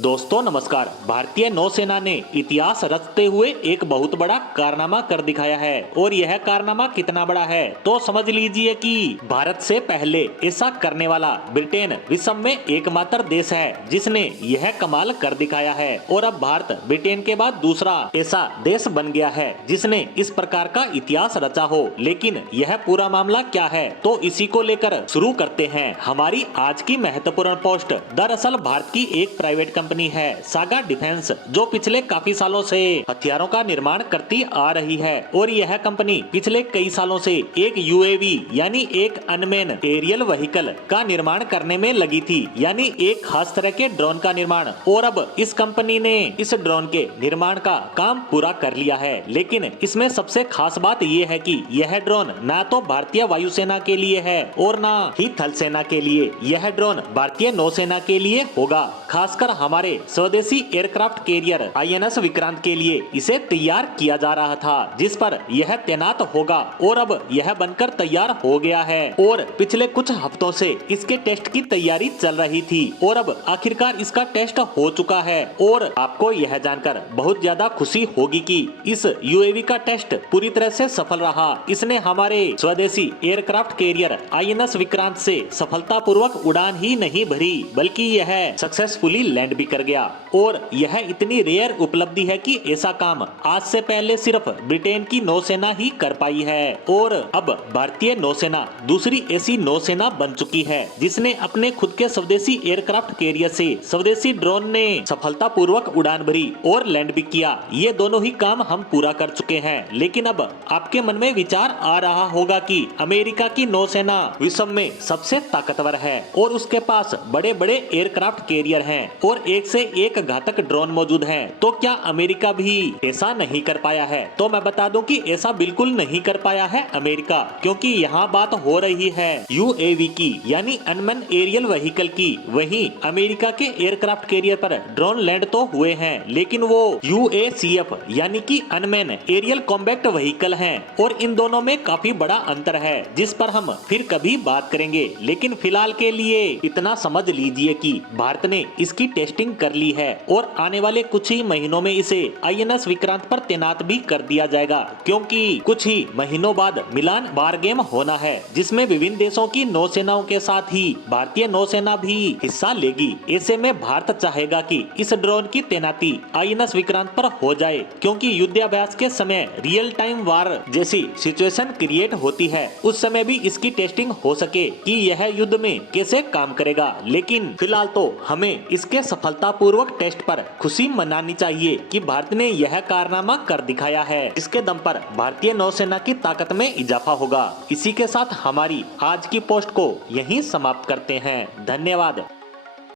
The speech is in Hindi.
दोस्तों नमस्कार। भारतीय नौसेना ने इतिहास रचते हुए एक बहुत बड़ा कारनामा कर दिखाया है और यह कारनामा कितना बड़ा है तो समझ लीजिए कि भारत से पहले ऐसा करने वाला ब्रिटेन विश्व में एकमात्र देश है जिसने यह कमाल कर दिखाया है। और अब भारत ब्रिटेन के बाद दूसरा ऐसा देश बन गया है जिसने इस प्रकार का इतिहास रचा हो। लेकिन यह पूरा मामला क्या है तो इसी को लेकर शुरू करते हैं हमारी आज की महत्वपूर्ण पोस्ट। दरअसल भारत की एक प्राइवेट कंपनी है सागा डिफेंस, जो पिछले काफी सालों से हथियारों का निर्माण करती आ रही है। और यह कंपनी पिछले कई सालों से एक यूएवी यानी एक अनमैन एरियल व्हीकल का निर्माण करने में लगी थी, यानी एक खास तरह के ड्रोन का निर्माण। और अब इस कंपनी ने इस ड्रोन के निर्माण का काम पूरा कर लिया है। लेकिन इसमें सबसे खास बात यह है कि यह ड्रोन न तो भारतीय वायुसेना के लिए है और न ही थल सेना के लिए, यह ड्रोन भारतीय नौसेना के लिए होगा। खासकर हमारे स्वदेशी एयरक्राफ्ट कैरियर आईएनएस विक्रांत के लिए इसे तैयार किया जा रहा था, जिस पर यह तैनात होगा। और अब यह बनकर तैयार हो गया है और पिछले कुछ हफ्तों से इसके टेस्ट की तैयारी चल रही थी और अब आखिरकार इसका टेस्ट हो चुका है। और आपको यह जानकर बहुत ज्यादा खुशी होगी कि इस यूएवी का टेस्ट पूरी तरह से सफल रहा। इसने हमारे स्वदेशी एयरक्राफ्ट कैरियर आईएनएस विक्रांत से सफलतापूर्वक उड़ान ही नहीं भरी बल्कि यह सक्सेसफुली लैंड भी कर गया। और यह इतनी रेयर उपलब्धि है कि ऐसा काम आज से पहले सिर्फ ब्रिटेन की नौसेना ही कर पाई है। और अब भारतीय नौसेना दूसरी ऐसी नौसेना बन चुकी है जिसने अपने खुद के स्वदेशी एयरक्राफ्ट कैरियर से स्वदेशी ड्रोन ने सफलतापूर्वक उड़ान भरी और लैंड भी किया। ये दोनों ही काम हम पूरा कर चुके हैं। लेकिन अब आपके मन में विचार आ रहा होगा कि अमेरिका की नौसेना विश्व में सबसे ताकतवर है और उसके पास बड़े बड़े एयरक्राफ्ट कैरियर हैं और एक से एक घातक ड्रोन मौजूद हैं, तो क्या अमेरिका भी ऐसा नहीं कर पाया है? तो मैं बता दूं कि ऐसा बिल्कुल नहीं कर पाया है अमेरिका, क्योंकि यहाँ बात हो रही है यूएवी की यानी अनमैन एरियल व्हीकल की। वहीं अमेरिका के एयरक्राफ्ट कैरियर पर ड्रोन लैंड तो हुए हैं, लेकिन वो यूएसीएफ यानी कि अनमैन एरियल कॉम्बैट व्हीकल हैं और इन दोनों में काफी बड़ा अंतर है जिस पर हम फिर कभी बात करेंगे। लेकिन फिलहाल के लिए इतना समझ लीजिए कि भारत ने इसकी टेस्टिंग कर ली है और आने वाले कुछ ही महीनों में इसे आईएनएस विक्रांत पर तैनात भी कर दिया जाएगा, क्योंकि कुछ ही महीनों बाद मिलान वार गेम होना है जिसमें विभिन्न देशों की नौसेनाओं के साथ ही भारतीय नौसेना भी हिस्सा लेगी। ऐसे में भारत चाहेगा कि इस ड्रोन की तैनाती आईएनएस विक्रांत पर हो जाए, क्योंकि युद्धाभ्यास के समय रियल टाइम वार जैसी सिचुएशन क्रिएट होती है, उस समय भी इसकी टेस्टिंग हो सके कि यह युद्ध में कैसे काम करेगा। लेकिन फिलहाल तो हमें इसके सफलतापूर्वक टेस्ट पर खुशी मनानी चाहिए कि भारत ने यह कारनामा कर दिखाया है। इसके दम पर भारतीय नौसेना की ताकत में इजाफा होगा। इसी के साथ हमारी आज की पोस्ट को यहीं समाप्त करते हैं। धन्यवाद।